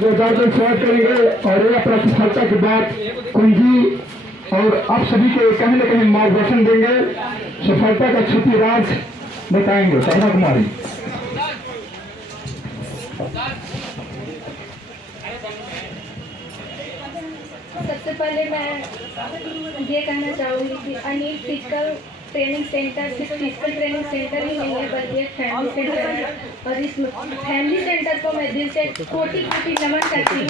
जोरदार से स्वागत करेंगे और ये अपना सफलता के बाद कुंजी और आप सभी के कहीं न कहीं मार्गदर्शन देंगे, सफलता का छुपी राज बताएंगे। करुणा कुमारी। सबसे पहले मैं ये कहना चाहूँगी कि अनिल फिजिकल ट्रेनिंग सेंटर सिर्फ फिजिकल ट्रेनिंग सेंटर ही नहीं है बल्कि एक फैमिली सेंटर है और इस फैमिली सेंटर को मैं दिल से कोटि कोटि नमन करती हूँ।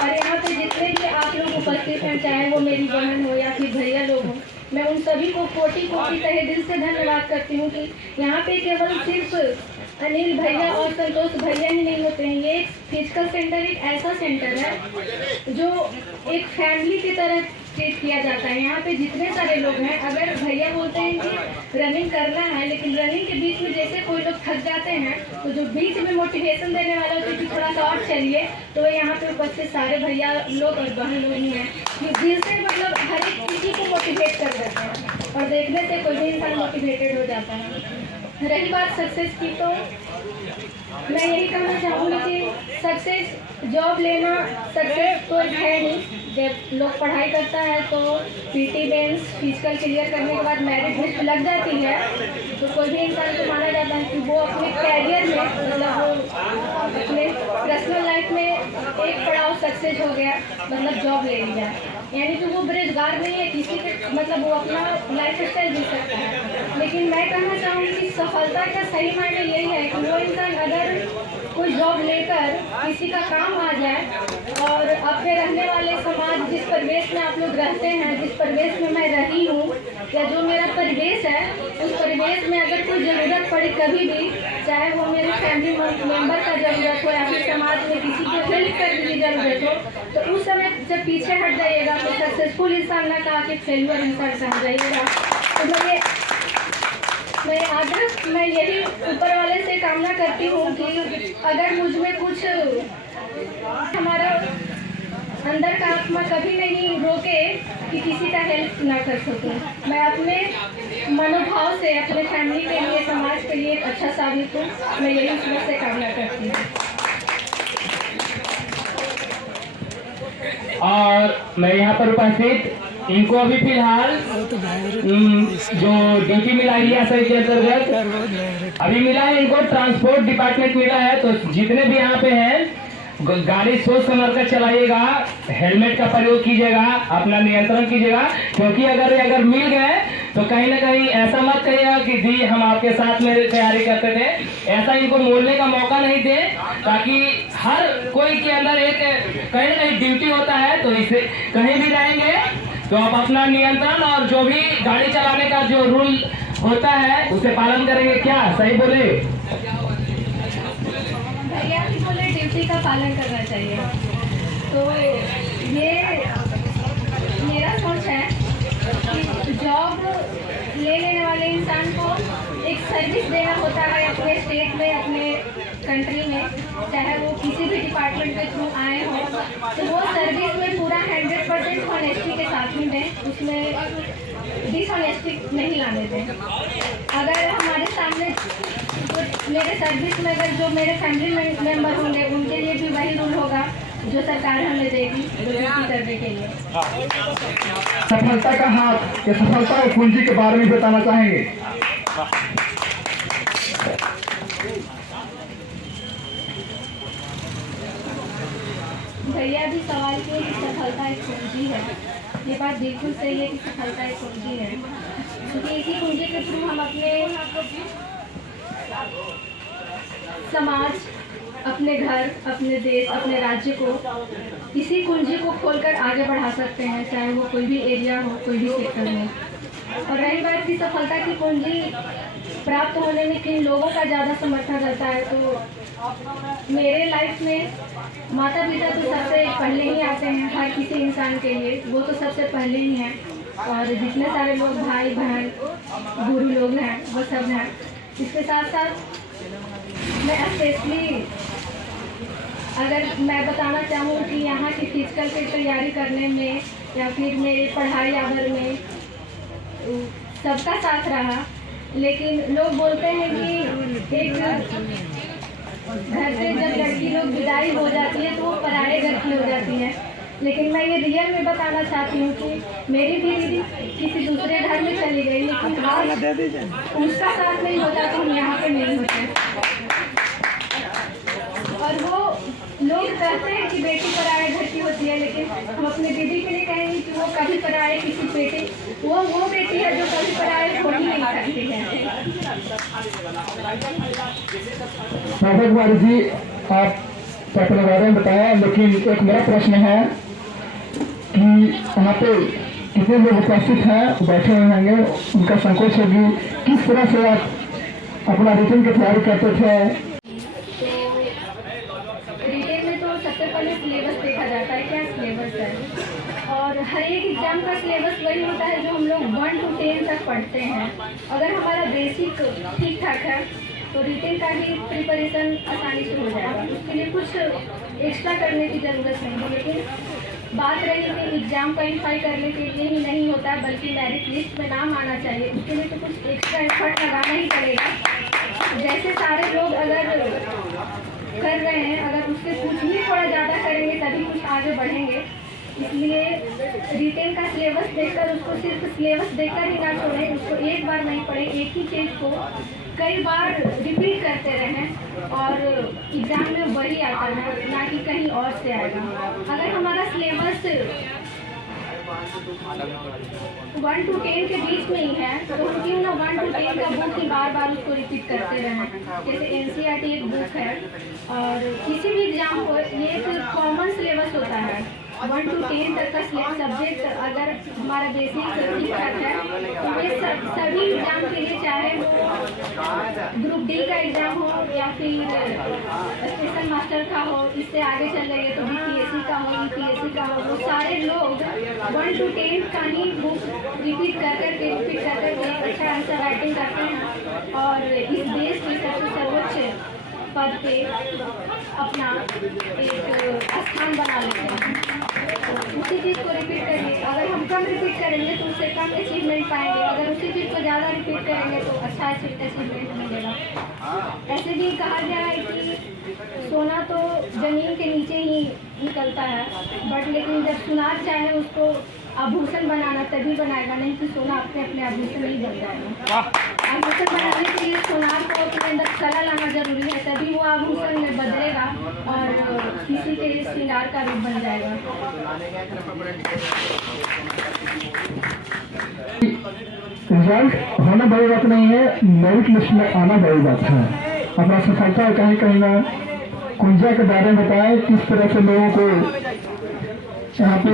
और यहाँ पे जितने भी आप लोग उपस्थित हैं, चाहे वो मेरी बहन हो या फिर भैया लोग हों, मैं उन सभी को कोटि कोटि तहे दिल से धन्यवाद करती हूँ कि यहाँ पे केवल सिर्फ अनिल भैया और संतोष भैया ही नहीं होते हैं। ये एक फिजिकल सेंटर एक ऐसा सेंटर है जो एक फैमिली की तरह ट्रीट किया जाता है। यहाँ पे जितने सारे लोग हैं, अगर भैया बोलते हैं कि रनिंग करना है, लेकिन रनिंग के बीच में जैसे कोई लोग थक जाते हैं तो जो बीच में मोटिवेशन देने वाला होता है कि थोड़ा सा और चलिए, तो यहाँ पे उपस्थित सारे भैया लोग और बहन लोग ही हैं कि दिल से मतलब हर एक किसी को मोटिवेट कर देते हैं और देखने से कोई भी इंसान मोटिवेटेड हो जाता है। रही बात सक्सेस की, तो मैं यही कहना चाहूँगी कि सक्सेस जॉब लेना सक्सेस तो एक है नहीं। जब लोग पढ़ाई करता है तो पीटी मेंस फिजिकल क्लियर करने के बाद मेरिट लिस्ट लग जाती है, तो कोई भी इंसान को माना जाता है कि वो अपने कैरियर में मतलब वो अपने पर्सनल लाइफ में एक पड़ाव सक्सेस हो गया, मतलब जॉब ले लिया, यानी कि वो बेरोजगार नहीं है, किसी के मतलब वो अपना लाइफ स्टाइल जी सकता है। लेकिन मैं कहना चाहूँगी कि सफलता का सही मायने यही है कि वो इंसान अगर कोई जॉब लेकर किसी का काम आ जाए और अपने रहने वाले समाज, जिस परिवेश में आप लोग रहते हैं, जिस परिवेश में मैं रही हूँ या जो मेरा परिवेश है, उस परिवेश में अगर कोई ज़रूरत पड़े कभी भी, चाहे वो मेरे फैमिली मेम्बर का ज़रूरत हो या फिर समाज में किसी को हेल्प करने की ज़रूरत हो, तो उस समय जब पीछे हट जाइएगा तो सक्सेसफुल इंसान ना कहा कि फेलियर इंसान कहा जाइएगा। तो मैं यही ऊपर वाले से कामना करती हूँ कि अगर मुझ में कुछ हमारा अंदर का आत्मा कभी नहीं रोके कि किसी का हेल्प ना कर सकूं, मैं अपने मनोभाव से अपने फैमिली के लिए, समाज के लिए एक अच्छा साबित हूँ। मैं यही ईश्वर से कामना करती हूँ। और मैं यहाँ पर उपस्थित इनको अभी फिलहाल जो ड्यूटी मिला है के अंतर्गत अभी मिला है, इनको ट्रांसपोर्ट डिपार्टमेंट मिला है। तो जितने भी यहाँ पे हैं गाड़ी सोच समझ कर चलाइएगा, हेलमेट का प्रयोग कीजिएगा, अपना नियंत्रण कीजिएगा, क्योंकि अगर मिल गए तो कहीं ना कहीं ऐसा मत कहिएगा कि जी हम आपके साथ में तैयारी करते थे, ऐसा इनको बोलने का मौका नहीं दे, ताकि हर कोई के अंदर एक कहीं ना कहीं ड्यूटी होता है। तो इसे कहीं भी रहेंगे तो आप अपना नियंत्रण और जो भी गाड़ी चलाने का जो रूल होता है उसे पालन करेंगे। क्या सही बोले? भैया भी बोले ड्यूटी का पालन करना चाहिए। तो ये मेरा सोच है कि जॉब ले लेने वाले इंसान को एक सर्विस देना होता है अपने स्टेट में, अपने कंट्री में, चाहे वो किसी भी डिपार्टमेंट के थ्रू आए हों, तो वो सर्विस में पूरा 100% ऑनेस्टी के साथ ही दें, उसमें डिसऑनेस्टी नहीं लाने दें। अगर हमारे सामने मेरे सर्विस में अगर जो मेरे फैमिली मेंबर होंगे उनके लिए भी वही रूल होगा जो सरकार हमें देगी ड्यूटी करने के लिए। सफलता का हाथ या सफलता और पूंजी के बारे में बताना चाहेंगे। भैया भी सवाल किए कि सफलता एक पूंजी है। ये बात बिल्कुल सही है कि सफलता एक पूंजी है, क्योंकि इसी पूंजी के थ्रू हम अपने समाज, अपने घर, अपने देश, अपने राज्य को इसी कुंजी को खोलकर आगे बढ़ा सकते हैं, चाहे वो कोई भी एरिया हो, कोई भी सेक्टर में। और रही बात की सफलता की पूंजी प्राप्त होने में किन लोगों का ज़्यादा समर्थन रहता है, तो मेरे लाइफ में माता पिता तो सबसे पहले ही आते हैं हर किसी इंसान के लिए, वो तो सबसे पहले ही हैं। और जितने सारे लोग भाई बहन गुरु लोग हैं वो सब हैं। इसके साथ साथ मैं स्पेशली अगर मैं बताना चाहूँ कि यहाँ की फिजिकल की तैयारी करने में या फिर मेरी पढ़ाई आवर में सबका साथ रहा, लेकिन लोग बोलते हैं कि एक घर से जब लड़की लोग विदाई हो जाती है तो वो पराये घर की हो जाती है। लेकिन मैं ये रियल में बताना चाहती हूँ कि मेरी भी दीदी किसी दूसरे घर में चली गई, लेकिन आज उसका साथ नहीं होता तो हम यहाँ पे नहीं होते। और वो लोग कहते हैं कि बेटी पराये घर की होती है, लेकिन हम अपने दीदी के लिए कहेंगे कि वो कभी पराये किसी बेटी, वो बेटी है जो कभी पराये हो ही नहीं सकती है। स्वागत कुमारी जी, आप तो अपने बारे में बताया, लेकिन एक मेरा प्रश्न है कि यहाँ पे कितने लोग उपस्थित हैं, बैठे हुए होंगे, उनका संकोच होगी, किस तरह से आप अपना रिटर्न की तैयारी करते थे? रिटेन में तो सबसे पहले सिलेबस देखा जाता है, क्या सिलेबस है, और हर एक एग्जाम का सिलेबस वही होता है जो हम लोग 1 to 10 तक पढ़ते हैं। अगर हमारा बेसिक ठीक ठाक है तो रिटेन का ही प्रिपरेशन आसानी से हो जाएगा, उसके लिए कुछ एक्स्ट्रा करने की ज़रूरत नहीं है। लेकिन बात रही कि एग्ज़ाम क्वालिफाई करने के लिए ही नहीं होता है, बल्कि मेरिट लिस्ट में नाम आना चाहिए, उसके लिए तो कुछ एक्स्ट्रा एफर्ट लगाना ही पड़ेगा। जैसे सारे लोग अगर कर रहे हैं, अगर उससे कुछ भी थोड़ा ज़्यादा करेंगे तभी कुछ आगे बढ़ेंगे। इसलिए रिटेन का सिलेबस देखकर उसको सिर्फ सिलेबस देखकर ही ना छोड़ें, उसको एक बार नहीं पढ़ें, एक ही चीज़ को कई बार रिपीट करते रहें और एग्ज़ाम में वही आता है, ना कि कहीं और से आएगा। अगर हमारा सिलेबस 1 to 10 के बीच में ही है तो हम क्यों ना 1 to 10 का बुक ही बार बार उसको रिपीट करते रहें। जैसे NCERT एक बुक है और किसी भी एग्ज़ाम को ये एक कॉमन सिलेबस होता है। 1 to 10 तक का सब्जेक्ट अगर हमारा बेसिक ठीक ठाक है तो ये सभी एग्ज़ाम के लिए, चाहे वो ग्रुप डी का एग्ज़ाम हो या फिर स्पेशल मास्टर का हो, इससे आगे चल रही है तो BPSC का हो, UPSC का हो, वो सारे लोग 1 to 10 का ही बुक रिपीट कर करके अच्छा आंसर राइटिंग करते हैं और इस देश के सबसे सर्वोच्च पद पे अपना एक स्थान बना लेते हैं। तो उसी चीज़ को रिपीट करिए। अगर हम कम रिपीट करेंगे तो उससे कम अचीवमेंट पाएंगे, अगर उसी चीज़ को ज़्यादा रिपीट करेंगे तो अच्छा अचीवमेंट मिलेगा। ऐसे भी कहा गया है कि सोना तो ज़मीन के नीचे ही निकलता है, बट लेकिन जब सुनार चाहे उसको आभूषण बनाना तभी बनाएगा, नहीं कि सोना अपने अपने आभूषण नहीं बन जाएगा। आभूषण बनाने के लिए सोनार को अपने अंदर कला लाना जरूरी है, तभी वो आभूषण में बदलेगा और किसी के लिए श्रृंगार का रूप बन जाएगा। रिजल्ट होना बड़ी बात नहीं है, मेरिट लिस्ट में आना बड़ी बात है। अपना सफलता कहीं कहीं ना कुंजा के बारे में बताएं, किस तरह से लोगों को यहाँ पे